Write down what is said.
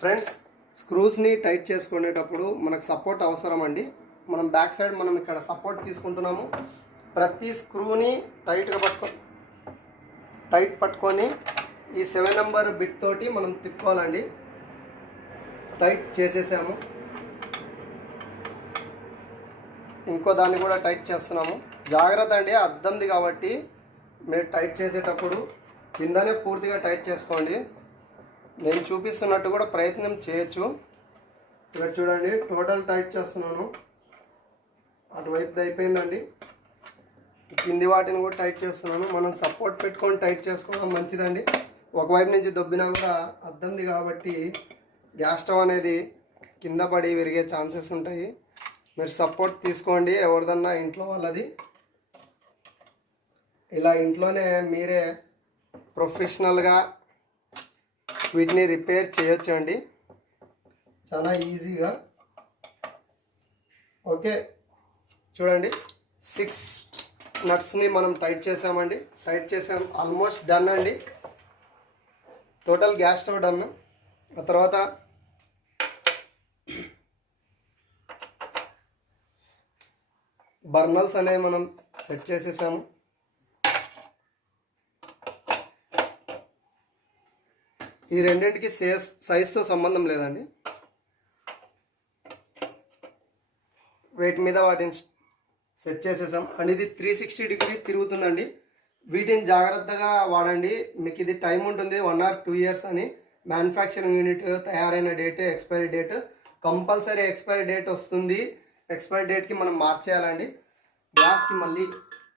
Friends, స్క్రూస్ని tight చేసుకునేటప్పుడు మనకు support అవసరం అండి. మనం బ్యాక్ సైడ్ మనం ఇక్కడ సపోర్ట్ తీసుకుంటున్నాము. ప్రతి స్క్రూని టైట్ పట్టుకొని ఈ 7 నెంబర్ బిట్ తోటి మనం తిప్పుకోవాలండి. టైట్ చేసేసాము. ఇంకో దాన్ని కూడా టైట్ చేస్తున్నాము. జాగ్రత్త అండి, అద్దంది కాబట్టి మీరు టైట్ చేసేటప్పుడు కిందనే పూర్తిగా టైట్ చేసుకోండి. నేను చూపిస్తున్నట్టు కూడా ప్రయత్నం చేయొచ్చు. ఇక్కడ చూడండి, టోటల్ టైట్ చేస్తున్నాను. అటువైపుది అయిపోయిందండి. కింది వాటిని కూడా టైట్ చేస్తున్నాను. మనం సపోర్ట్ పెట్టుకొని టైట్ చేసుకోవడం మంచిదండి. ఒకవైపు నుంచి దొబ్బినా కూడా అద్దంది కాబట్టి గ్యాస్ స్టవ్ అనేది కింద పడి విరిగే ఛాన్సెస్ ఉంటాయి. మీరు సపోర్ట్ తీసుకోండి, ఎవరిదన్నా ఇంట్లో వాళ్ళది. ఇలా ఇంట్లోనే మీరే ప్రొఫెషనల్గా వీటిని రిపేర్ చేయొచ్చు అండి, చాలా ఈజీగా. ఓకే, చూడండి, 6 నట్స్ని మనం టైట్ చేసామండి. ఆల్మోస్ట్ డన్ అండి. Total gas stove done. ఆ తర్వాత బర్నల్స్ అనేవి మనం సెట్ చేసేసాము. ఈ రెండింటికి సైజ్తో సంబంధం లేదండి. వెయిట్ మీద వాటిని సెట్ చేసేసాం అండ్ ఇది 360 డిగ్రీ తిరుగుతుందండి. వీటిని జాగ్రత్తగా వాడండి. మీకు ఇది టైం ఉంటుంది 1 or 2 years అని. మ్యానుఫ్యాక్చరింగ్ యూనిట్ తయారైన date, expiry date, compulsory expiry date వస్తుంది. ఎక్స్పైరీ డేట్కి మనం మార్చేయాలండి. గ్యాస్కి మళ్ళీ